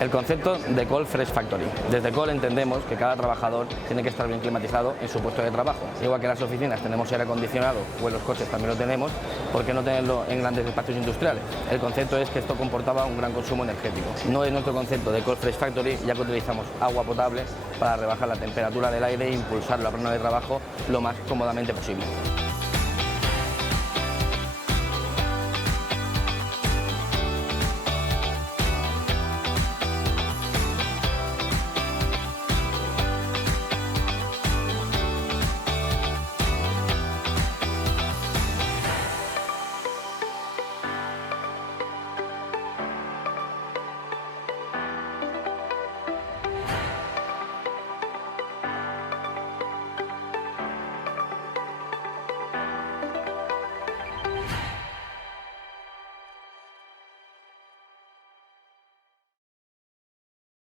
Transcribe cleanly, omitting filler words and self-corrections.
El concepto de Colt Factory. Desde Colt entendemos que cada trabajador tiene que estar bien climatizado en su puesto de trabajo. Igual que en las oficinas tenemos aire acondicionado o en los coches también lo tenemos, ¿por qué no tenerlo en grandes espacios industriales? El concepto es que esto comportaba un gran consumo energético. No es nuestro concepto de Colt Factory, ya que utilizamos agua potable para rebajar la temperatura del aire e impulsar la plana de trabajo lo más cómodamente posible.